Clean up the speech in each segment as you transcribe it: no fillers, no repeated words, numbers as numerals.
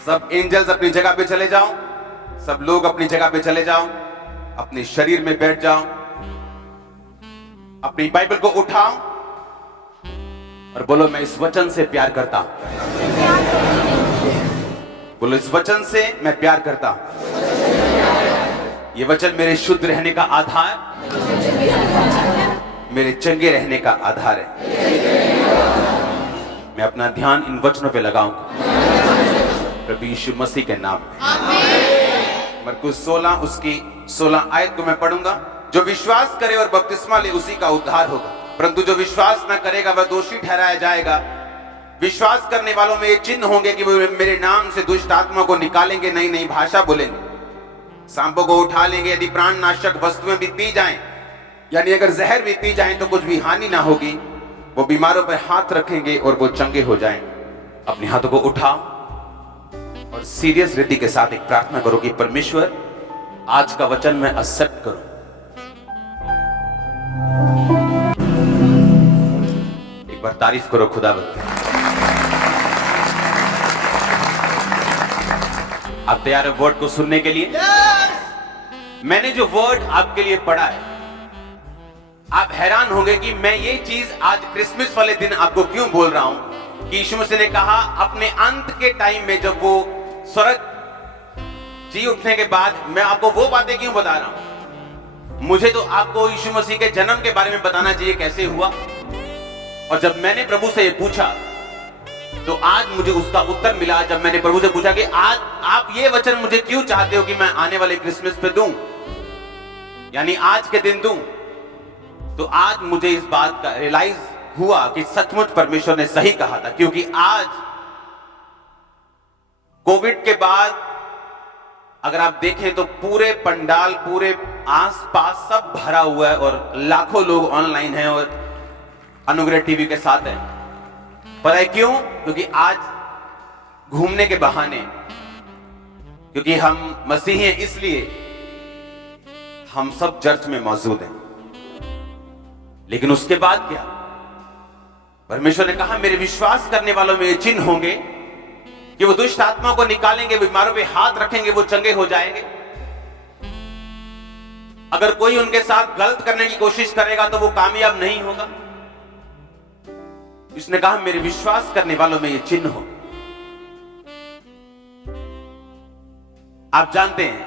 सब एंजल्स अपनी जगह पे चले जाओ, सब लोग अपनी जगह पे चले जाओ, अपने शरीर में बैठ जाओ, अपनी बाइबल को उठाओ और बोलो मैं इस वचन से प्यार करता हूं। बोलो इस वचन से मैं प्यार करता हूं। ये वचन मेरे शुद्ध रहने का आधार, मेरे चंगे रहने का आधार है। मैं अपना ध्यान इन वचनों पे लगाऊंगा प्रभु यीशु मसीह के नाम में। मरकुस 16 उसकी 16 आयत को मैं पढ़ूंगा। जो विश्वास करे और बपतिस्मा ले उसी का उद्धार होगा, परंतु जो विश्वास न करेगा वह दोषी ठहराया जाएगा। विश्वास करने वालों में ये चिन्ह होंगे कि वो मेरे नाम से दुष्ट आत्मा को निकालेंगे, नई नई भाषा बोलेंगे, सांपों को उठा लेंगे, यदि प्राणनाशक वस्तुएं भी पी जाएं, यानी अगर जहर भी पी जाएं तो कुछ भी हानि ना होगी। वो बीमारों पर हाथ रखेंगे और वो चंगे हो जाएंगे। अपने हाथों को उठाओ और सीरियस हृदय के साथ एक प्रार्थना करो कि परमेश्वर आज का वचन मैं एक्सेप्ट करूं। एक बार तारीफ करो खुदावंद। आप तैयार हैं वर्ड को सुनने के लिए? मैंने जो वर्ड आपके लिए पढ़ा है, आप हैरान होंगे कि मैं ये चीज आज क्रिसमस वाले दिन आपको क्यों बोल रहा हूं कि यीशु मसीह ने कहा अपने अंत के टाइम में जब वो स्वर्ग जी उठने के बाद मैं आपको वो बातें क्यों बता रहा हूं। मुझे तो आपको यीशु मसीह के जन्म के बारे में बताना चाहिए, कैसे हुआ। और जब मैंने प्रभु से ये पूछा तो आज मुझे उसका उत्तर मिला। जब मैंने प्रभु से पूछा कि आज आप ये वचन मुझे क्यों चाहते हो कि मैं आने वाले क्रिसमस पे दूं, यानी आज के दिन दूं, तो आज मुझे इस बात का रियलाइज हुआ कि सचमुच परमेश्वर ने सही कहा था। क्योंकि आज कोविड के बाद अगर आप देखें तो पूरे पंडाल, पूरे आसपास सब भरा हुआ है और लाखों लोग ऑनलाइन हैं और अनुग्रह टीवी के साथ हैं। पता है क्यों? क्योंकि आज घूमने के बहाने, क्योंकि हम मसीही हैं इसलिए हम सब चर्च में मौजूद हैं। लेकिन उसके बाद क्या? परमेश्वर ने कहा मेरे विश्वास करने वालों में ये चिन्ह होंगे कि वो दुष्ट आत्मा को निकालेंगे, बीमारों पे हाथ रखेंगे, वो चंगे हो जाएंगे। अगर कोई उनके साथ गलत करने की कोशिश करेगा तो वो कामयाब नहीं होगा। इसने कहा मेरे विश्वास करने वालों में ये चिन्ह हो। आप जानते हैं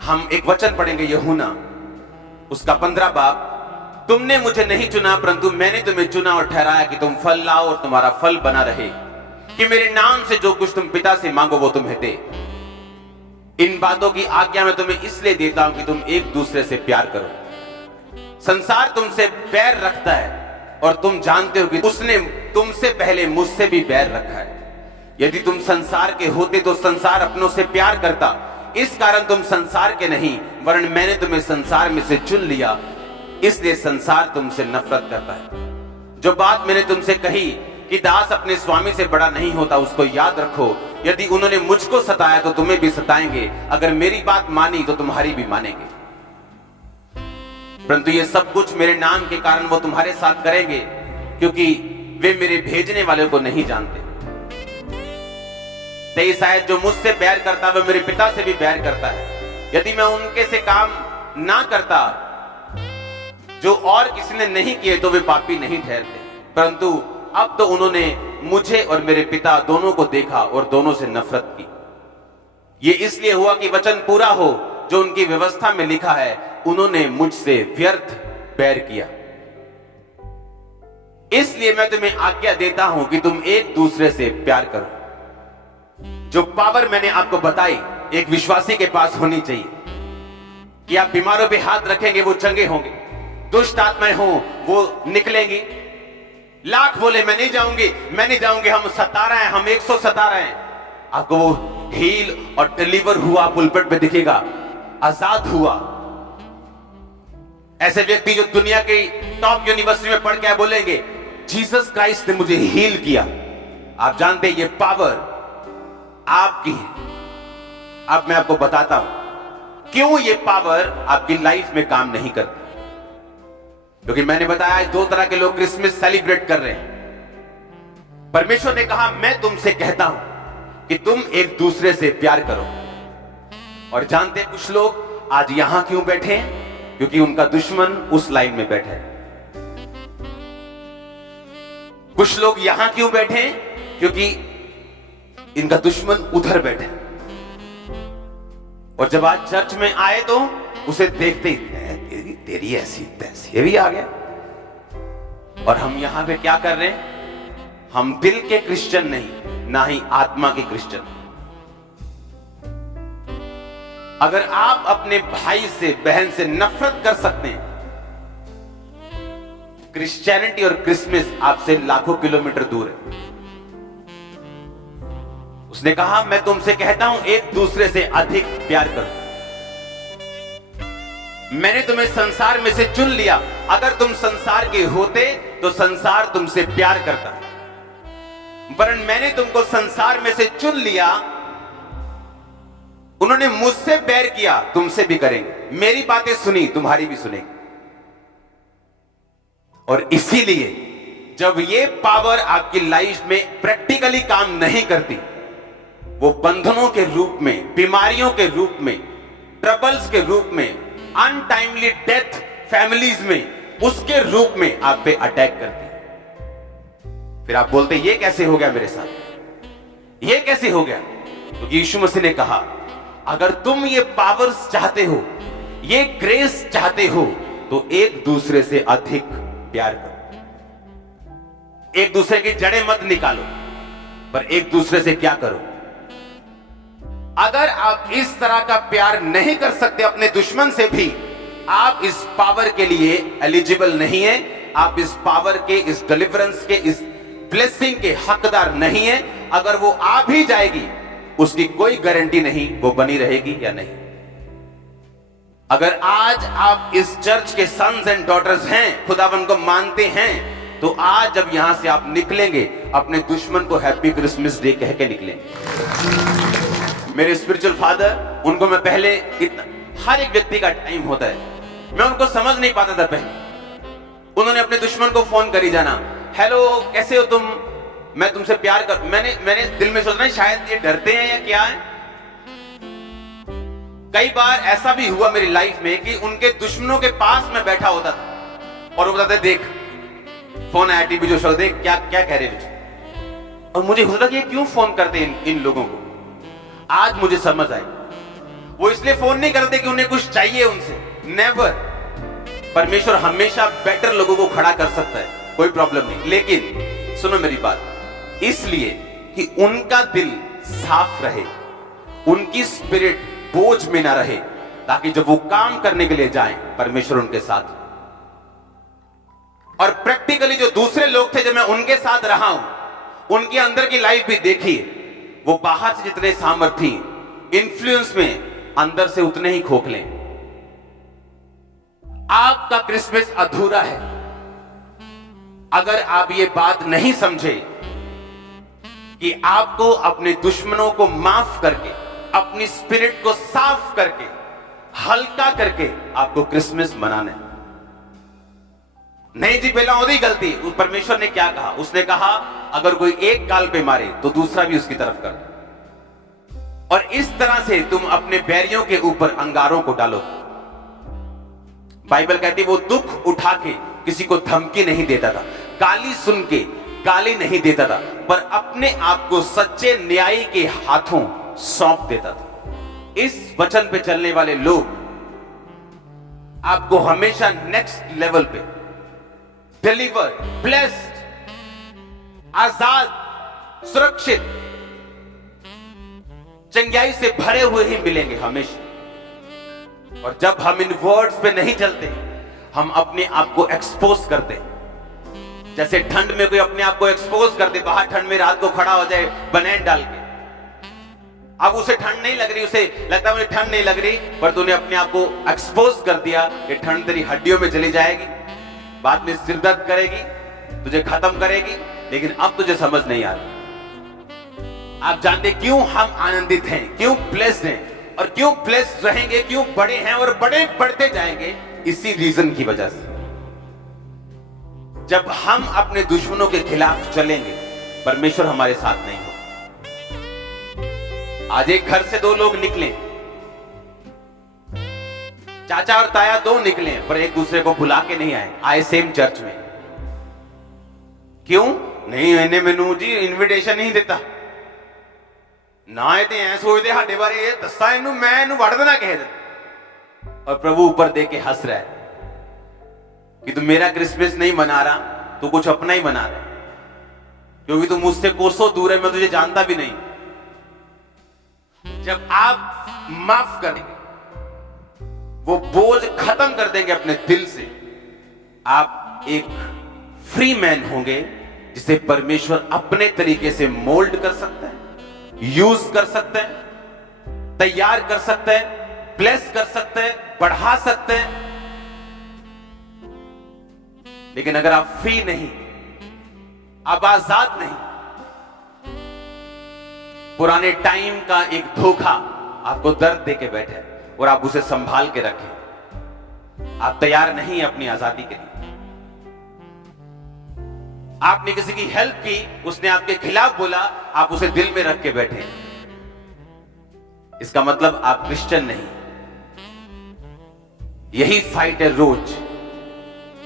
हम एक वचन पढ़ेंगे यूहन्ना उसका 15 बाब। तुमने मुझे नहीं चुना परंतु मैंने तुम्हें चुना और ठहराया कि तुम फल लाओ और तुम्हारा फल बना रहे, कि मेरे नाम से जो कुछ तुम पिता से मांगो वो तुम्हें दे। इन बातों की आज्ञा मैं तुम्हें इसलिए देता हूं कि तुम एक दूसरे से प्यार करो। संसार तुमसे बैर रखता है और तुम जानते हो कि उसने तुमसे पहले मुझसे भी बैर रखा है। यदि तुम संसार के होते तो संसार अपनों से प्यार करता, इस कारण तुम संसार के नहीं वरन मैंने तुम्हें संसार में से चुन लिया, इसलिए संसार तुमसे नफरत करता है। जो बात मैंने तुमसे कही कि दास अपने स्वामी से बड़ा नहीं होता, उसको याद रखो। यदि उन्होंने मुझको सताया तो तुम्हें भी सताएंगे, अगर मेरी बात मानी तो तुम्हारी भी मानेंगे। परंतु ये सब कुछ मेरे नाम के कारण वो तुम्हारे साथ करेंगे, क्योंकि वे मेरे भेजने वाले को नहीं जानते। 23 आयत, जो मुझसे बैर करता वह मेरे पिता से भी बैर करता है। यदि मैं उनके से काम ना करता जो और किसी ने नहीं किए तो वे पापी नहीं ठहरते, परंतु अब तो उन्होंने मुझे और मेरे पिता दोनों को देखा और दोनों से नफरत की। ये इसलिए हुआ कि वचन पूरा हो जो उनकी व्यवस्था में लिखा है, उन्होंने मुझसे व्यर्थ बैर किया। इसलिए मैं तुम्हें आज्ञा देता हूं कि तुम एक दूसरे से प्यार करो। जो पावर मैंने आपको बताई एक विश्वासी के पास होनी चाहिए कि आप बीमारों पे हाथ रखेंगे वो चंगे होंगे, दुष्ट आत्माएं हो वो निकलेंगी। लाख बोले मैं नहीं जाऊंगी, मैं नहीं जाऊंगी, हम 17 हैं, हम 117 हैं, आपको वो हील और डिलीवर हुआ पुलपिट पे दिखेगा, आजाद हुआ। ऐसे व्यक्ति जो दुनिया की टॉप यूनिवर्सिटी में पढ़ के बोलेंगे जीसस क्राइस्ट ने मुझे हील किया। आप जानते हैं ये पावर आपकी है। अब मैं आपको बताता हूं क्यों ये पावर आपकी लाइफ में काम नहीं करती। क्योंकि मैंने बताया 2 तरह के लोग क्रिसमस सेलिब्रेट कर रहे हैं। परमेश्वर ने कहा मैं तुमसे कहता हूं कि तुम एक दूसरे से प्यार करो। और जानते कुछ लोग आज यहां क्यों बैठे हैं? क्योंकि उनका दुश्मन उस लाइन में बैठा है। कुछ लोग यहां क्यों बैठे हैं? क्योंकि इनका दुश्मन उधर बैठा है। और जब आज चर्च में आए तो उसे देखते ही तेरी ऐसी तैसी भी आ गया। और हम यहां पे क्या कर रहे हैं? हम दिल के क्रिश्चियन नहीं, ना ही आत्मा के क्रिश्चियन। अगर आप अपने भाई से बहन से नफरत कर सकते हैं, क्रिश्चियनिटी और क्रिसमस आपसे लाखों किलोमीटर दूर है। उसने कहा मैं तुमसे कहता हूं एक दूसरे से अधिक प्यार करो। मैंने तुम्हें संसार में से चुन लिया। अगर तुम संसार के होते तो संसार तुमसे प्यार करता, वरन मैंने तुमको संसार में से चुन लिया। उन्होंने मुझसे बैर किया, तुमसे भी करेंगे। मेरी बातें सुनी, तुम्हारी भी सुनेंगे। और इसीलिए जब ये पावर आपकी लाइफ में प्रैक्टिकली काम नहीं करती, वो बंधनों के रूप में, बीमारियों के रूप में, ट्रबल्स के रूप में, अनटाइमली डेथ फैमिलीज में, उसके रूप में आप पे अटैक करती है। फिर आप बोलते ये कैसे हो गया मेरे साथ, ये कैसे हो गया? क्योंकि यीशु मसीह ने कहा अगर तुम ये पावर्स चाहते हो, ये ग्रेस चाहते हो, तो एक दूसरे से अधिक प्यार करो। एक दूसरे की जड़ें मत निकालो, पर एक दूसरे से क्या करो? अगर आप इस तरह का प्यार नहीं कर सकते अपने दुश्मन से भी, आप इस पावर के लिए एलिजिबल नहीं है। आप इस पावर के, इस डिलीवरेंस के, इस ब्लेसिंग के हकदार नहीं है। अगर वो आ भी जाएगी, उसकी कोई गारंटी नहीं वो बनी रहेगी या नहीं। अगर आज आप इस चर्च के सन्स एंड डॉटर्स हैं, खुदावन को मानते हैं, तो आज जब यहां से आप निकलेंगे, अपने दुश्मन को हैप्पी क्रिसमस डे कह के निकलेंगे। मेरे स्पिरिचुअल फादर, उनको मैं पहले इतना, हर एक व्यक्ति का टाइम होता है, मैं उनको समझ नहीं पाता था पहले। उन्होंने अपने दुश्मन को फोन करी जाना, हेलो कैसे हो तुम, मैं तुमसे प्यार कर। मैंने दिल में सोचना शायद ये डरते हैं या क्या है। कई बार ऐसा भी हुआ मेरी लाइफ में कि उनके दुश्मनों के पास मैं बैठा होता था और वो बताते देख फोन आया, टीवी जो शो देख, क्या क्या कह रहे हैं। और मुझे होता कि ये क्यों फोन करते हैं इन लोगों को। आज मुझे समझ आई, वो इसलिए फोन नहीं करते कि उन्हें कुछ चाहिए उनसे, नेवर। परमेश्वर हमेशा बेटर लोगों को खड़ा कर सकता है, कोई प्रॉब्लम नहीं। लेकिन सुनो मेरी बात, इसलिए कि उनका दिल साफ रहे, उनकी स्पिरिट बोझ में ना रहे, ताकि जब वो काम करने के लिए जाएं, परमेश्वर उनके साथ। और प्रैक्टिकली जो दूसरे लोग थे, जब मैं उनके साथ रहा हूं, उनके अंदर की लाइफ भी देखी, वो बाहर से जितने सामर्थी, इन्फ्लुएंस में, अंदर से उतने ही खोखले। आपका क्रिसमस अधूरा है अगर आप ये बात नहीं समझे कि आपको अपने दुश्मनों को माफ करके, अपनी स्पिरिट को साफ करके, हल्का करके आपको क्रिसमस मनाना है। नहीं जी, पहला होती गलती। परमेश्वर ने क्या कहा? उसने कहा अगर कोई एक गाल पे मारे तो दूसरा भी उसकी तरफ कर दो। और इस तरह से तुम अपने बैरियों के ऊपर अंगारों को डालो। बाइबल कहती है वो दुख उठा के किसी को धमकी नहीं देता था, गाली सुन के गाली नहीं देता था, पर अपने आप को सच्चे न्यायी के हाथों सौंप देता था। इस वचन पे चलने वाले लोग आपको हमेशा नेक्स्ट लेवल पे डिलीवर, ब्लेस्ड, आजाद, सुरक्षित, चंगाई से भरे हुए ही मिलेंगे हमेशा। और जब हम इन वर्ड्स पे नहीं चलते, हम अपने आप को एक्सपोज करते। जैसे ठंड में कोई अपने आप को एक्सपोज करते, बाहर ठंड में रात को खड़ा हो जाए बनैन डाल के, अब उसे ठंड नहीं लग रही, उसे लगता है मुझे ठंड नहीं लग रही, पर तूने अपने आप को एक्सपोज कर दिया। ये ठंड तेरी हड्डियों में चली जाएगी, बाद में सिर दर्द करेगी, तुझे खत्म करेगी, लेकिन अब तुझे समझ नहीं आ रही। आप जानते क्यों हम आनंदित हैं, क्यों ब्लेस्ड हैं, और क्यों ब्लेस्ड रहेंगे, क्यों बड़े हैं और बड़े बढ़ते जाएंगे? इसी रीजन की वजह से। जब हम अपने दुश्मनों के खिलाफ चलेंगे, परमेश्वर हमारे साथ नहीं होगा। आज एक घर से 2 लोग निकले, चाचा और ताया 2 निकले, पर एक दूसरे को बुला के नहीं आए सेम चर्च में। क्यों नहीं? इन्हें मैनू जी इनविटेशन नहीं देता ना, आए तो ऐ सोचते साडे बारे ये दसा इनू, मैं इनू वड़ देना कहे दिन। और प्रभु ऊपर देख के हंस रहा है कि तू मेरा क्रिसमस नहीं मना रहा, तू कुछ अपना ही मना रहा है, क्योंकि तू मुझसे कोसों दूर है, मैं तुझे जानता भी नहीं। जब आप माफ करेंगे, वो बोझ खत्म कर देंगे अपने दिल से, आप एक फ्री मैन होंगे जिसे परमेश्वर अपने तरीके से मोल्ड कर सकता है, यूज कर सकते हैं, तैयार कर सकते हैं, ब्लेस कर सकते हैं, बढ़ा सकते हैं। लेकिन अगर आप फ्री नहीं, आप आजाद नहीं, पुराने टाइम का एक धोखा आपको दर्द देके बैठे और आप उसे संभाल के रखें, आप तैयार नहीं हैं अपनी आजादी के लिए। आपने किसी की हेल्प की, उसने आपके खिलाफ बोला, आप उसे दिल में रख के बैठे, इसका मतलब आप क्रिश्चियन नहीं। यही फाइट है रोज।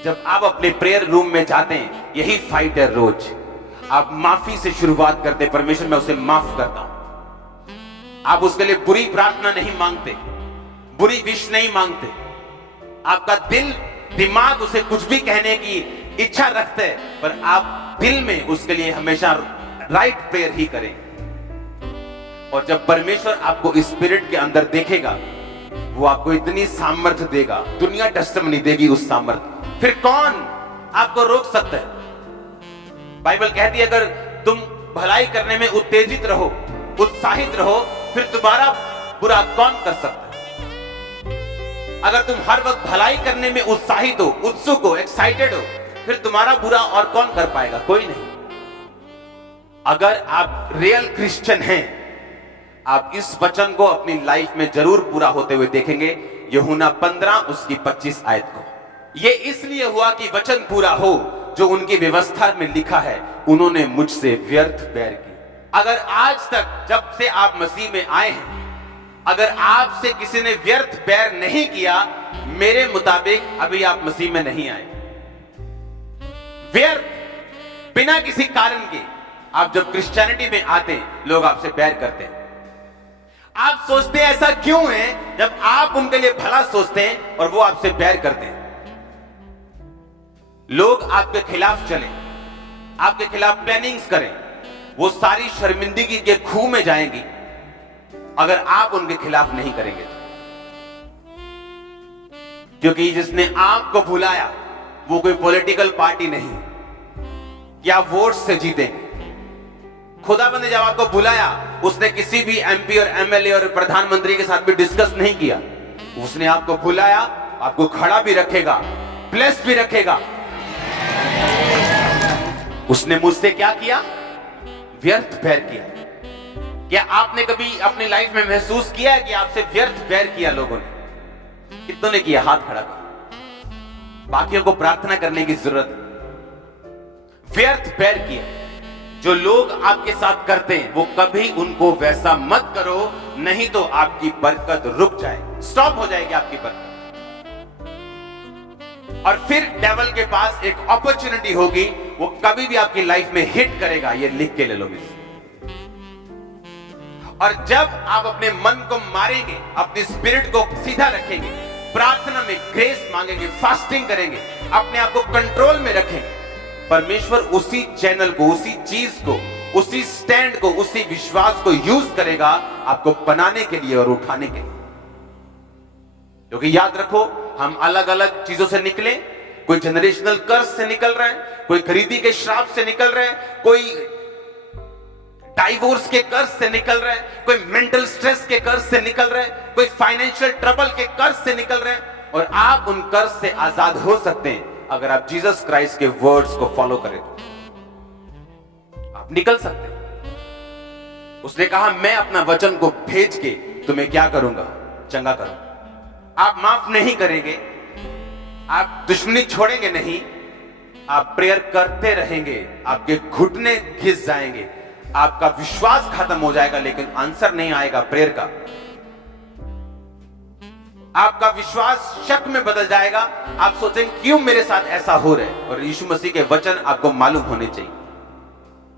जब आप अपने प्रेयर रूम में जाते हैं, यही फाइट है रोज। आप माफी से शुरुआत करते, परमेश्वर मैं उसे माफ करता हूं। आप उसके लिए बुरी प्रार्थना नहीं मांगते, बुरी विश नहीं मांगते। आपका दिल दिमाग उसे कुछ भी कहने की इच्छा रखते हैं, पर आप दिल में उसके लिए हमेशा राइट प्रेयर ही करें। और जब परमेश्वर आपको स्पिरिट के अंदर देखेगा, वो आपको इतनी सामर्थ्य देगा, दुनिया टेस्टिमनी देगी उस सामर्थ्य। फिर कौन आपको रोक सकता है? बाइबल कहती है अगर तुम भलाई करने में उत्तेजित रहो, उत्साहित रहो, फिर तुम्हारा बुरा कौन कर सकता है? अगर तुम हर वक्त भलाई करने में उत्साहित हो, उत्सुक हो, एक्साइटेड हो, फिर तुम्हारा बुरा और कौन कर पाएगा? कोई नहीं। अगर आप रियल क्रिश्चियन हैं, आप इस वचन को अपनी लाइफ में जरूर पूरा होते हुए देखेंगे। यूहन्ना 15 उसकी 25 आयत को। यह इसलिए हुआ कि वचन पूरा हो जो उनकी व्यवस्था में लिखा है, उन्होंने मुझसे व्यर्थ बैर की। अगर आज तक जब से आप मसीह में आए हैं, अगर आपसे किसी ने व्यर्थ बैर नहीं किया, मेरे मुताबिक अभी आप मसीह में नहीं आए। व्यर्थ बिना किसी कारण के आप जब क्रिश्चियनिटी में आते हैं, लोग आपसे बैर करते हैं। आप सोचते हैं ऐसा क्यों है? जब आप उनके लिए भला सोचते हैं और वो आपसे बैर करते हैं। लोग आपके खिलाफ चलें, आपके खिलाफ प्लानिंग्स करें, वो सारी शर्मिंदगी के खूह में जाएंगी अगर आप उनके खिलाफ नहीं करेंगे तो। क्योंकि जिसने आपको बुलाया वो कोई पॉलिटिकल पार्टी नहीं या वोट से जीतेंगे। खुदाबंद ने जब आपको बुलाया, उसने किसी भी एमपी और एमएलए और प्रधानमंत्री के साथ भी डिस्कस नहीं किया। उसने आपको बुलाया, आपको खड़ा भी रखेगा, ब्लेस भी रखेगा। उसने मुझसे क्या किया? व्यर्थ बैर किया। क्या आपने कभी अपनी लाइफ में महसूस किया है कि आपसे व्यर्थ बैर किया लोगों ने? कितनों ने किया? हाथ खड़ा कर। बाकियों को प्रार्थना करने की जरूरत है। व्यर्थ बैर किया। जो लोग आपके साथ करते हैं, वो कभी उनको वैसा मत करो, नहीं तो आपकी बरकत रुक जाएगी, स्टॉप हो जाएगी आपकी बरकत। और फिर डेविल के पास एक अपॉर्चुनिटी होगी, वो कभी भी आपकी लाइफ में हिट करेगा। ये लिख के ले लो मिस। और जब आप अपने मन को मारेंगे, अपने स्पिरिट को सीधा रखेंगे, प्रार्थना में ग्रेस मांगेंगे, फास्टिंग करेंगे, अपने आप को कंट्रोल में रखेंगे, परमेश्वर उसी चैनल को, उसी चीज को, उसी स्टैंड को, उसी विश्वास को यूज करेगा आपको बनाने के लिए और उठाने के लिए। क्योंकि याद रखो, हम अलग अलग चीजों से निकले। कोई जनरेशनल कर्स से निकल रहा है, कोई गरीबी के श्राप से निकल रहा है, कोई डाइवोर्स के कर्ज से निकल रहे हैं, कोई मेंटल स्ट्रेस के कर्ज से निकल रहे हैं, कोई फाइनेंशियल ट्रबल के कर्ज से निकल रहे हैं। और आप उन कर्ज से आजाद हो सकते हैं अगर आप जीसस क्राइस्ट के वर्ड्स को फॉलो करें तो आप निकल सकते हैं। उसने कहा, मैं अपना वचन को भेज के तुम्हें क्या करूंगा? चंगा करूंगा। आप माफ नहीं करेंगे, आप दुश्मनी छोड़ेंगे नहीं, आप प्रेयर करते रहेंगे, आपके घुटने घिस जाएंगे, आपका विश्वास खत्म हो जाएगा, लेकिन आंसर नहीं आएगा प्रेयर का। आपका विश्वास शक में बदल जाएगा। आप सोचेंगे क्यों मेरे साथ ऐसा हो रहा है। और यीशु मसीह के वचन आपको मालूम होने चाहिए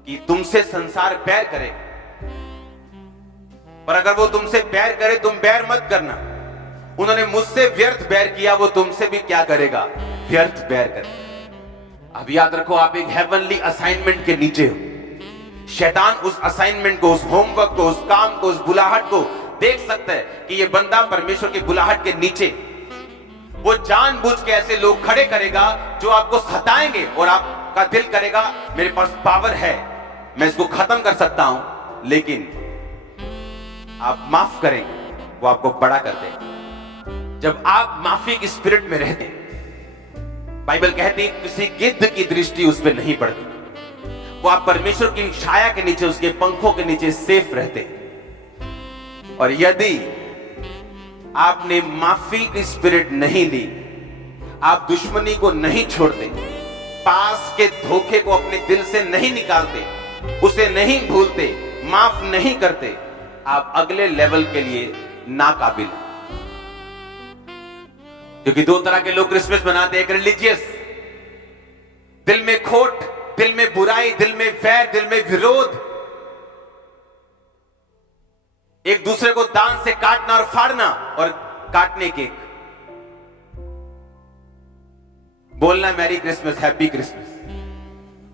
कि तुमसे संसार बैर करे, पर अगर वो तुमसे बैर करे, तुम बैर मत करना। उन्होंने मुझसे व्यर्थ बैर किया, वो तुमसे भी क्या करेगा, व्यर्थ बैर करेगा। अब याद रखो, आप एक हेवनली असाइनमेंट के नीचे हो। शैतान उस असाइनमेंट को, उस होमवर्क को, उस काम को, उस बुलाहट को देख सकता है कि ये बंदा परमेश्वर की बुलाहट के नीचे। वो जानबूझ के ऐसे लोग खड़े करेगा जो आपको सताएंगे और आपका दिल करेगा मेरे पास पावर है, मैं इसको खत्म कर सकता हूं, लेकिन आप माफ करेंगे, वो आपको बड़ा कर देगा। जब आप माफी की स्पिरिट में रहते हैं, बाइबल कहती है किसी गिद्ध की दृष्टि उस पर नहीं पड़ती। वो आप परमेश्वर की छाया के नीचे, उसके पंखों के नीचे सेफ रहते हैं। और यदि आपने माफी की स्पिरिट नहीं ली, आप दुश्मनी को नहीं छोड़ते, पास के धोखे को अपने दिल से नहीं निकालते, उसे नहीं भूलते, माफ नहीं करते, आप अगले लेवल के लिए नाकाबिल। क्योंकि दो तरह के लोग क्रिसमस मनाते हैं, एक रिलीजियस, दिल में खोट, दिल में बुराई, दिल में वैर, दिल में विरोध, एक दूसरे को दांत से काटना और फाड़ना और काटने के बोलना मैरी क्रिसमस, हैप्पी क्रिसमस,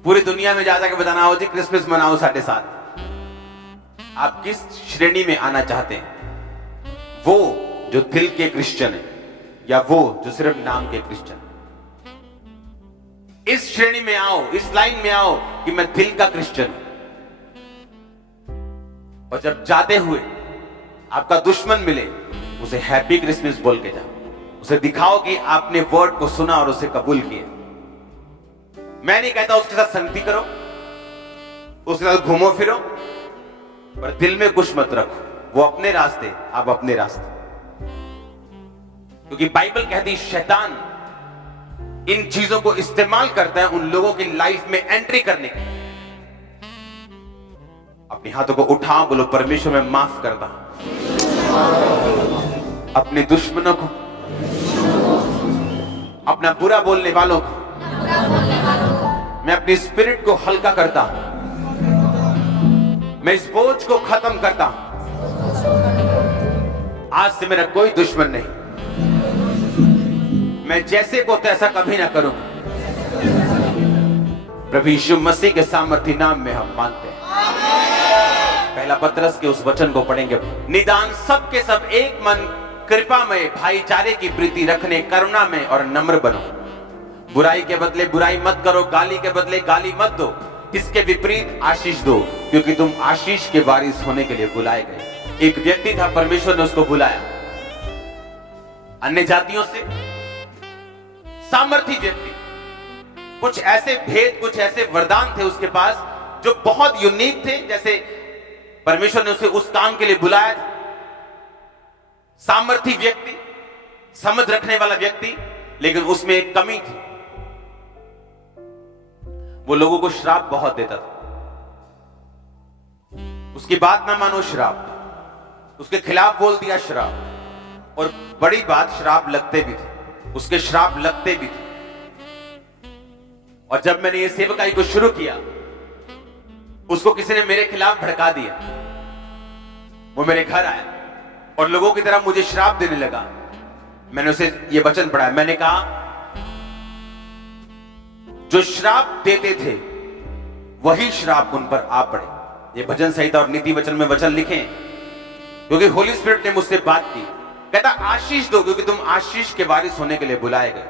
पूरी दुनिया में जा जाकर बताना हो जी क्रिसमस मनाओ साढ़े 7। आप किस श्रेणी में आना चाहते हैं? वो जो दिल के क्रिश्चियन है या वो जो सिर्फ नाम के क्रिश्चियन? इस श्रेणी में आओ, इस लाइन में आओ कि मैं दिल का क्रिश्चियन हूं। और जब जाते हुए आपका दुश्मन मिले, उसे हैप्पी क्रिसमस बोल के जाओ, उसे दिखाओ कि आपने वर्ड को सुना और उसे कबूल किया। मैं नहीं कहता उसके साथ संगति करो, उसके साथ घूमो फिरो, पर दिल में कुछ मत रखो। वो अपने रास्ते, आप अपने रास्ते। क्योंकि बाइबल कहती है शैतान इन चीजों को इस्तेमाल करता है उन लोगों की लाइफ में एंट्री करने के। अपने हाथों को उठाओ, बोलो परमेश्वर मैं माफ करता हूं अपने दुश्मनों को, अपना बुरा बोलने वालों को। मैं अपनी स्पिरिट को हल्का करता हूं, मैं इस बोझ को खत्म करता हूं। आज से मेरा कोई दुश्मन नहीं, मैं जैसे को तैसा कभी ना करूं। प्रभु यीशु मसीह के सामर्थ्य नाम में हम मानते हैं। पहला पतरस के उस वचन को पढ़ेंगे, निदान सब के सब एक मन, कृपा में, भाईचारे की प्रीति रखने, करुणा में और नम्र बनो। बुराई के बदले बुराई मत करो, गाली के बदले गाली मत दो, इसके विपरीत आशीष दो, क्योंकि तुम आशीष के वारिस होने के लिए बुलाए गए। एक व्यक्ति था, परमेश्वर ने उसको बुलाया, अन्य जातियों से सामर्थी व्यक्ति, कुछ ऐसे भेद, कुछ ऐसे वरदान थे उसके पास जो बहुत यूनिक थे। जैसे परमेश्वर ने उसे उस काम के लिए बुलाया था। सामर्थी व्यक्ति, समझ रखने वाला व्यक्ति, लेकिन उसमें एक कमी थी, वो लोगों को श्राप बहुत देता था। उसकी बात ना मानो श्राप, उसके खिलाफ बोल दिया श्राप, और बड़ी बात श्राप लगते भी थे, उसके श्राप लगते भी थे। और जब मैंने ये सेवकाई को शुरू किया, उसको किसी ने मेरे खिलाफ भड़का दिया। वो मेरे घर आया और लोगों की तरह मुझे श्राप देने लगा। मैंने उसे ये वचन पढ़ाया, मैंने कहा जो श्राप देते थे वही श्राप उन पर आ पड़े। ये भजन संहिता और नीति वचन में वचन लिखे, क्योंकि होली स्पिरिट ने मुझसे बात की। कहता आशीष दो, क्योंकि तुम आशीष के वारिस होने के लिए बुलाए गए।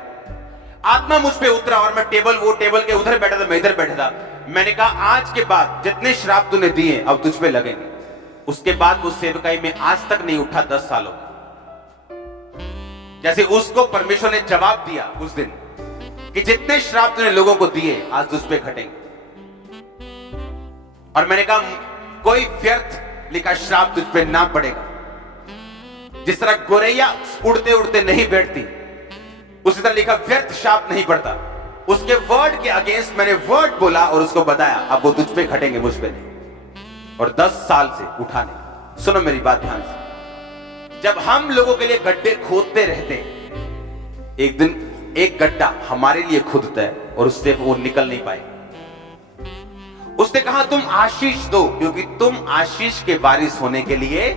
आत्मा मुझ पे उतरा और मैं वो टेबल के उधर बैठा था, मैं इधर बैठा था। मैंने कहा आज के बाद जितने श्राप तूने दिए अब तुझ पे लगेंगे। उसके बाद वो सेवकाई में आज तक नहीं उठा 10 सालों। जैसे उसको परमेश्वर ने जवाब दिया उस दिन कि जितने श्राप तूने लोगों को दिए आज तुझ पे घटेंगे। और मैंने कहा कोई व्यर्थ लिखा श्राप तुझ पे ना पड़ेगा। जिस तरह गोरैया उड़ते उड़ते नहीं बैठती, उसी तरह लिखा व्यर्थ श्राप नहीं पड़ता। उसके वर्ड के अगेंस्ट मैंने वर्ड बोला और उसको बताया अब वो तुझ पे घटेंगे, मुझ पे नहीं। और 10 साल से उठा नहीं। सुनो मेरी बात ध्यान से, जब हम लोगों के लिए गड्ढे खोदते रहते हैं, एक दिन एक गड्ढा हमारे लिए खुदता है और उससे वो निकल नहीं पाए। उसने कहा तुम आशीष दो, क्योंकि तुम आशीष के वारिस होने के लिए,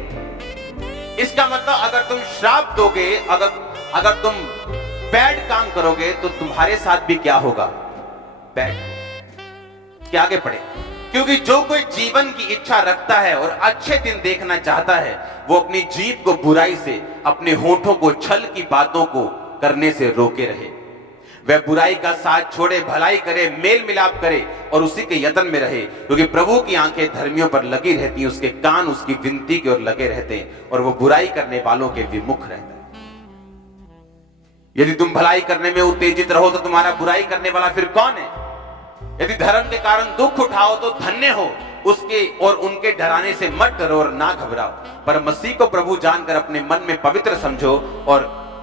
इसका मतलब अगर तुम श्राप दोगे, अगर तुम बैड काम करोगे तो तुम्हारे साथ भी क्या होगा? बैड। क्या आगे पढ़े? क्योंकि जो कोई जीवन की इच्छा रखता है और अच्छे दिन देखना चाहता है, वो अपनी जीभ को बुराई से, अपने होठों को छल की बातों को करने से रोके रहे। वह बुराई का साथ छोड़े, भलाई करे, मेल मिलाप करे और उसी के यत्न में रहे, क्योंकि प्रभु की आंखें धर्मियों पर लगी रहती हैं, उसके कान उसकी विनती की ओर लगे रहते हैं और वो बुराई करने वालों के विमुख रहता है। यदि तुम भलाई करने में उत्तेजित रहो तो तुम्हारा बुराई करने वाला फिर कौन है? यदि धर्म के कारण दुख उठाओ तो धन्य हो, उसके और उनके डराने से मत डरो और ना घबराओ, पर मसीह को प्रभु जानकर अपने मन में पवित्र समझो, और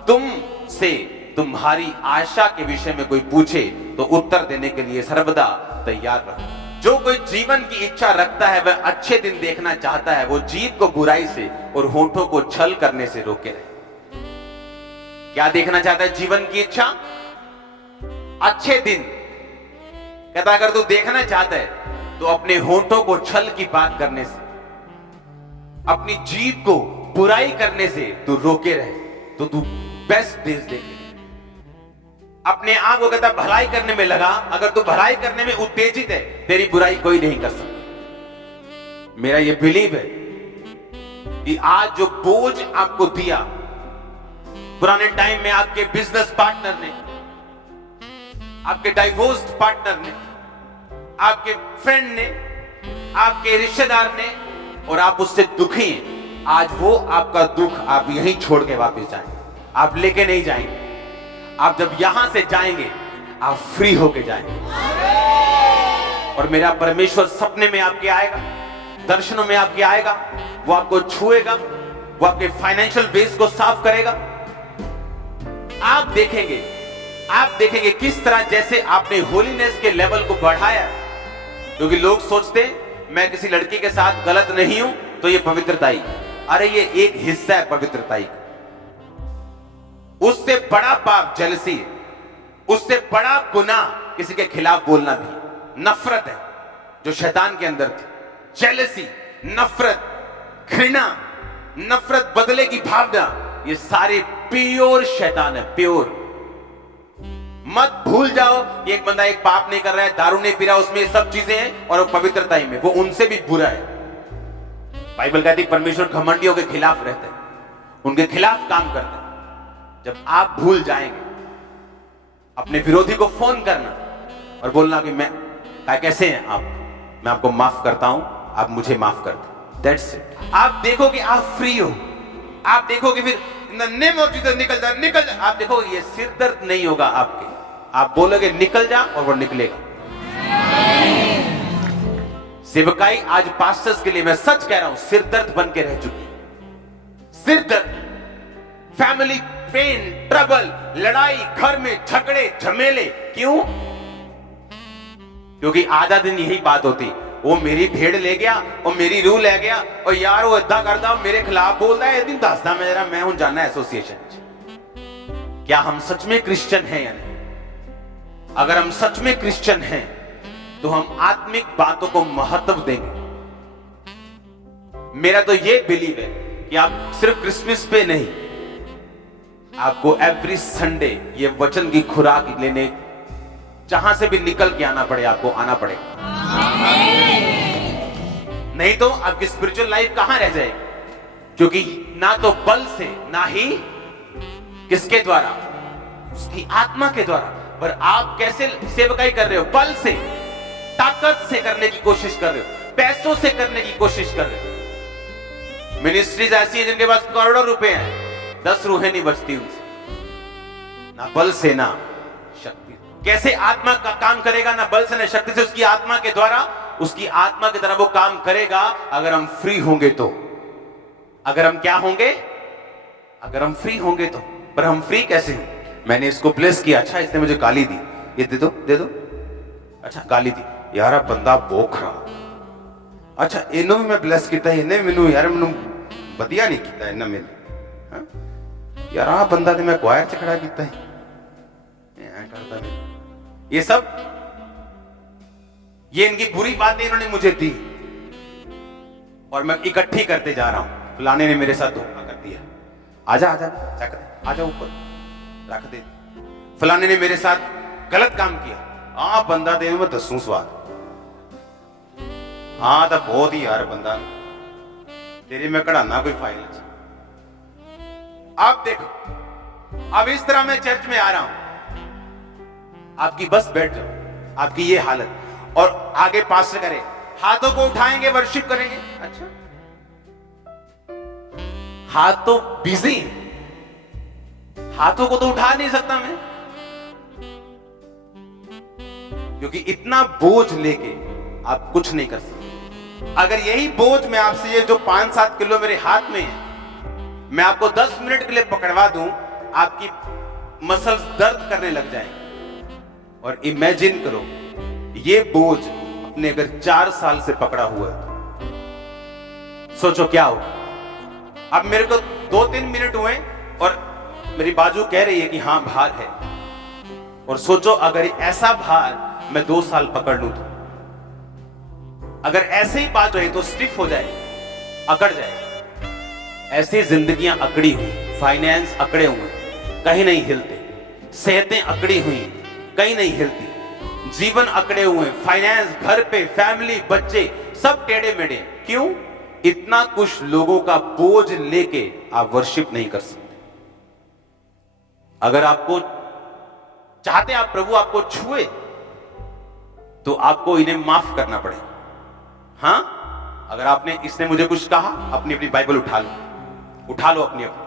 तुमसे तुम्हारी आशा के विषय में कोई पूछे तो उत्तर देने के लिए सर्वदा तैयार रहो। जो कोई जीवन की इच्छा रखता है, वह अच्छे दिन देखना चाहता है, वो जीभ को बुराई से और होठों को छल करने से रोके रहे। क्या देखना चाहता है जीवन की इच्छा? अच्छे दिन। कहता अगर तू देखना चाहता है तो अपने होठों को छल की बात करने से, अपनी जीभ को बुराई करने से तू रोके रहे, तो तू बेस्ट डेज देखे। अपने आप को कहता भलाई करने में लगा, अगर तू भलाई करने में उत्तेजित है, तेरी बुराई कोई नहीं कर सकता। मेरा यह बिलीव है कि आज जो बोझ आपको दिया, पुराने टाइम में आपके बिजनेस पार्टनर ने, आपके डाइवोर्स्ड पार्टनर ने, आपके फ्रेंड ने, आपके रिश्तेदार ने, और आप उससे दुखी हैं, आज वो आपका दुख आप यहीं छोड़ के वापस जाएंगे, आप लेके नहीं जाएंगे। आप जब यहां से जाएंगे आप फ्री होके जाएंगे, और मेरा परमेश्वर सपने में आपके आएगा, दर्शनों में आपके आएगा, वो आपको छुएगा, वो आपके फाइनेंशियल बेस को साफ करेगा। आप देखेंगे किस तरह जैसे आपने होलीनेस के लेवल को बढ़ाया। क्योंकि लोग सोचते हैं मैं किसी लड़की के साथ गलत नहीं हूं तो ये पवित्रताई, अरे ये एक हिस्सा है पवित्रताई। उससे बड़ा पाप जेलसी है, उससे बड़ा गुनाह किसी के खिलाफ बोलना भी नफरत है, जो शैतान के अंदर थी। जेलसी, नफरत, घृणा, नफरत, बदले की भावना, ये सारे प्योर शैतान है, प्योर। मत भूल जाओ कि एक बंदा एक पाप नहीं कर रहा है, दारू नहीं पी रहा, उसमें ये सब चीजें हैं, और वो पवित्रताई में, वो उनसे भी बुरा है। बाइबल कहती है परमेश्वर घमंडियों के खिलाफ रहता है, उनके खिलाफ काम करता है। जब आप भूल जाएंगे, अपने विरोधी को फोन करना और बोलना कि मैं कैसे हैं आप, मैं आपको माफ करता हूं, आप मुझे माफ कर दो, दैट्स इट। आप देखोगे आप फ्री हो, आप देखोगे फिर in the name of Jesus निकल जा, निकल जा। आप देखोगे ये सिर दर्द नहीं होगा आपके, आप बोलोगे निकल जा और वो निकलेगा। सेवकाई आज पास्टर्स के लिए मैं सच कह रहा हूं सिर दर्द बन के रह चुकी। सिर दर्द, फैमिली पेन, ट्रबल, लड़ाई, घर में झगड़े झमेले। क्यों? क्योंकि आधा दिन यही बात होती, वो मेरी भेड़ ले गया और मेरी रूह ले गया, और यार वो इतना करता मेरे खिलाफ बोलता है, दिन दसदा मेरा मैं हूं जाना एसोसिएशन। क्या हम सच में क्रिश्चियन हैं या नहीं? अगर हम सच में क्रिश्चियन हैं तो हम आत्मिक बातों को महत्व देंगे। मेरा तो ये बिलीव है कि आप सिर्फ क्रिसमस पे नहीं, आपको एवरी संडे ये वचन की खुराक लेने, जहां से भी निकल के आना पड़े, आपको आना पड़ेगा। नहीं तो आपकी स्पिरिचुअल लाइफ कहां रह जाएगी? क्योंकि ना तो बल से, ना ही किसके द्वारा, उसकी आत्मा के द्वारा। पर आप कैसे सेवकाई कर रहे हो? बल से, ताकत से करने की कोशिश कर रहे हो, पैसों से करने की कोशिश कर रहे हो। मिनिस्ट्रीज ऐसी है जिनके पास करोड़ों रुपए हैं, 10 रूहें नहीं बचती उनसे, ना बल से ना शक्ति। कैसे आत्मा का काम करेगा? ना बल से ना शक्ति से, उसकी आत्मा के द्वारा, उसकी आत्मा की तरह वो काम करेगा अगर हम फ्री होंगे तो। अगर हम क्या होंगे? अगर हम फ्री होंगे तो। पर हम फ्री कैसे हैं? मैंने इसको ब्लेस किया, अच्छा इसने मुझे गाली दी, ये दे दो, दे दो, अच्छा गाली दी, यार अब बंदा भूख रहा, अच्छा इन्हों भी मैं ब्लेस किया, इन्हें मैनू यार मैनू वधिया नहीं किया इन्हें मेरे यार, आ बंदा तो मैं क्वायर च खड़ा किया है करता मैं। ये सब ये इनकी बुरी बातें इन्होंने मुझे दी और मैं इकट्ठी करते जा रहा हूं। फलाने ने मेरे साथ धोखा कर दिया, आजा आजा चक दे, आजा ऊपर रख दे। फलाने ने मेरे साथ गलत काम किया, आ बंदा दे मैं दसूं स्वाद, हाँ तो बहुत ही यार बंदा तेरी मैं कढ़ाना कोई फाइल। आप देखो अब इस तरह मैं चर्च में आ रहा हूं, आपकी बस बैठ जाओ, आपकी ये हालत, और आगे पास करे हाथों को उठाएंगे वर्शिप करेंगे। अच्छा हाथ तो बिजी है, हाथों को तो उठा नहीं सकता मैं, क्योंकि इतना बोझ लेके आप कुछ नहीं कर सकते। अगर यही बोझ मैं आपसे ये जो 5-7 किलो मेरे हाथ में है मैं आपको 10 मिनट के लिए पकड़वा दूं, आपकी मसल्स दर्द करने लग जाएंगे। और इमेजिन करो ये बोझ अपने अगर 4 साल से पकड़ा हुआ है, सोचो क्या हो। अब मेरे को 2-3 मिनट हुए और मेरी बाजू कह रही है कि हां भार है, और सोचो अगर ऐसा भार मैं 2 साल पकड़ लूं तो, अगर ऐसे ही बात रही तो स्टिफ हो जाए, अकड़ जाए। ऐसी जिंदगियां अकड़ी हुई, फाइनेंस अकड़े हुए कहीं नहीं हिलते, सेहतें अकड़ी हुई कहीं नहीं हिलती, जीवन अकड़े हुए, फाइनेंस, घर पे फैमिली, बच्चे सब टेढ़े मेढ़े। क्यों? इतना कुछ लोगों का बोझ लेके आप वर्शिप नहीं कर सकते। अगर आपको चाहते आप प्रभु आपको छुए तो आपको इन्हें माफ करना पड़ेगा। हां अगर आपने इसने मुझे कुछ कहा, अपनी अपनी बाइबल उठा लो अपनी अपनी,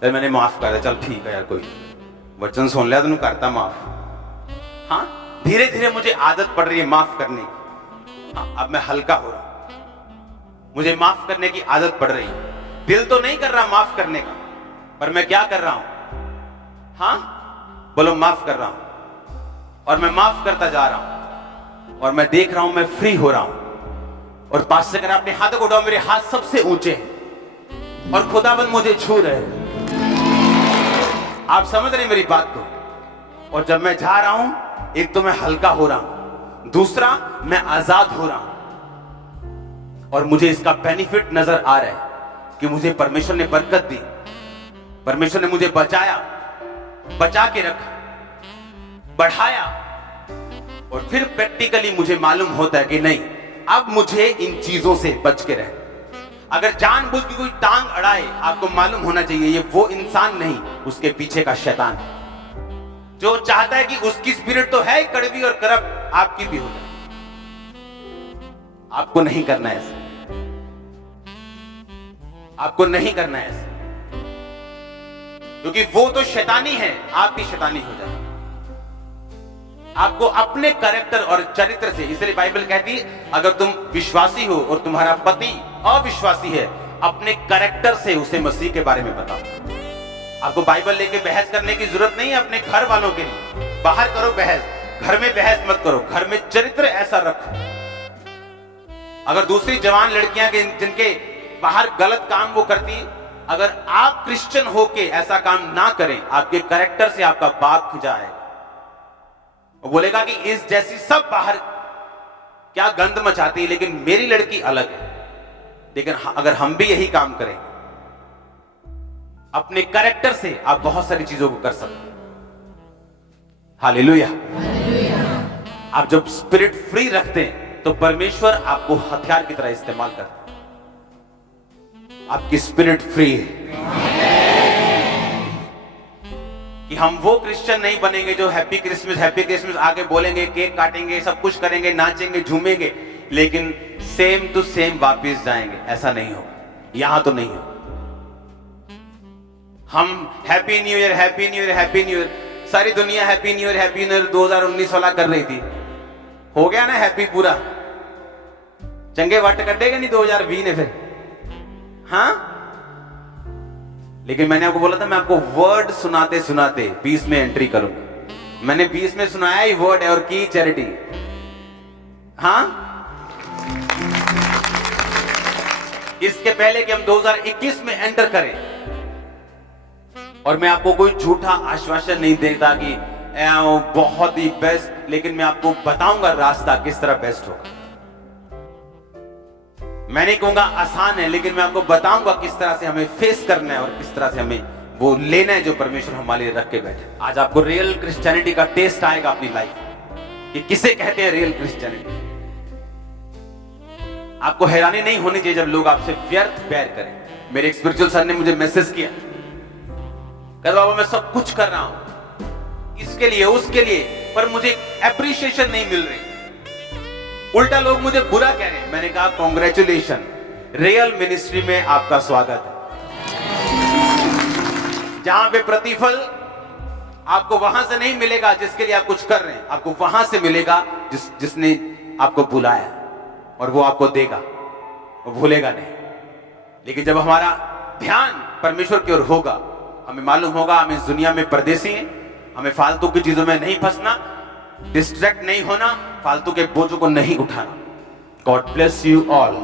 तो मैंने माफ कर दिया, चल ठीक है यार कोई वचन सुन लिया तो करता माफ। हाँ धीरे धीरे मुझे आदत पड़ रही है माफ करने की। हाँ अब मैं हल्का हो रहा हूं, मुझे माफ करने की आदत पड़ रही है। दिल तो नहीं कर रहा माफ करने का, पर मैं क्या कर रहा हूं? हाँ बोलो माफ कर रहा हूं, और मैं माफ करता जा रहा हूं, और मैं देख रहा हूं मैं फ्री हो रहा हूं। और पास से अगर अपने हाथों को उठाओ, मेरे हाथ सबसे ऊंचे हैं और खुदाबंद मुझे छू रहे हैं। आप समझ रहे मेरी बात को? और जब मैं जा रहा हूं, एक तो मैं हल्का हो रहा हूं, दूसरा मैं आजाद हो रहा हूं, और मुझे इसका बेनिफिट नजर आ रहा है कि मुझे परमेश्वर ने बरकत दी, परमेश्वर ने मुझे बचाया, बचा के रखा, बढ़ाया। और फिर प्रैक्टिकली मुझे मालूम होता है कि नहीं अब मुझे इन चीजों से बच के रहना। अगर जानबूझ के कोई टांग अड़ाए, आपको मालूम होना चाहिए ये वो इंसान नहीं, उसके पीछे का शैतान है, जो चाहता है कि उसकी स्पिरिट तो है कड़वी और करप्ट, आपकी भी हो जाए। आपको नहीं करना है ऐसा, आपको नहीं करना है ऐसा, क्योंकि वो तो शैतानी है, आप भी शैतानी हो जाए। आपको अपने कैरेक्टर और चरित्र से, इसलिए बाइबल कहती है अगर तुम विश्वासी हो और तुम्हारा पति अविश्वासी है, अपने कैरेक्टर से उसे मसीह के बारे में बताओ। आपको बाइबल लेके बहस करने की जरूरत नहीं है अपने घर वालों के लिए, बाहर करो बहस, घर में बहस मत करो, घर में चरित्र ऐसा रखो। अगर दूसरी जवान लड़कियां जिनके बाहर गलत काम वो करती, अगर आप क्रिश्चियन होके ऐसा काम ना करें, आपके कैरेक्टर से आपका बाप खिंचाएगा, बोलेगा कि इस जैसी सब बाहर क्या गंद मचाती है, लेकिन मेरी लड़की अलग है। लेकिन अगर हम भी यही काम करें, अपने कैरेक्टर से आप बहुत सारी चीजों को कर सकते हैं। हालेलुया। आप जब स्पिरिट फ्री रखते हैं तो परमेश्वर आपको हथियार की तरह इस्तेमाल करता है। आपकी स्पिरिट फ्री है कि हम वो क्रिश्चियन नहीं बनेंगे जो हैप्पी क्रिसमस आगे बोलेंगे, केक काटेंगे, सब कुछ करेंगे, नाचेंगे, झूमेंगे, लेकिन सेम टू सेम वापिस जाएंगे। ऐसा नहीं होगा, यहां तो नहीं होगा। हम happy new year, happy new year, happy new year, सारी दुनिया हैप्पी न्यू ईयर 2019 वाला कर रही थी। हो गया ना हैप्पी पूरा, चंगे वट कटेगा नहीं 2020 ने फिर। हाँ लेकिन मैंने आपको बोला था मैं आपको वर्ड सुनाते सुनाते 20 में एंट्री करूंगा। मैंने 20 में सुनाया ही वर्ड है और की चैरिटी। हाँ इसके पहले कि हम 2021 में एंटर करें, और मैं आपको कोई झूठा आश्वासन नहीं देता कि बहुत ही बेस्ट, लेकिन मैं आपको बताऊंगा रास्ता किस तरह बेस्ट होगा। मैं नहीं कहूंगा आसान है, लेकिन मैं आपको बताऊंगा किस तरह से हमें फेस करना है और किस तरह से हमें वो लेना है जो परमेश्वर हमारे लिए रख के बैठे। आज आपको रियल क्रिश्चियनिटी का टेस्ट आएगा अपनी लाइफ कि किसे कहते हैं रियल क्रिश्चियनिटी। आपको हैरानी नहीं होनी चाहिए जब लोग आपसे व्यर्थ प्यार करें। मेरे एक स्पिरिचुअल सर ने मुझे मैसेज किया, कहते बाबा मैं सब कुछ कर रहा हूं इसके लिए उसके लिए, पर मुझे एप्रिसिएशन नहीं मिल रही, उल्टा लोग मुझे बुरा कह रहे हैं। मैंने कहा कॉन्ग्रेचुलेशन, रियल मिनिस्ट्री में आपका स्वागत है। जहां पे प्रतिफल आपको वहां से नहीं मिलेगा जिसके लिए आप कुछ कर रहे हैं, आपको वहां से मिलेगा जिसने आपको बुलाया, और वो आपको देगा, वो भूलेगा नहीं। लेकिन जब हमारा ध्यान परमेश्वर की ओर होगा, हमें मालूम होगा हम इस दुनिया में परदेसी हैं, हमें फालतू की चीजों में नहीं फंसना, डिस्ट्रैक्ट नहीं होना, फालतू के बोझों को नहीं उठाना। God bless you all.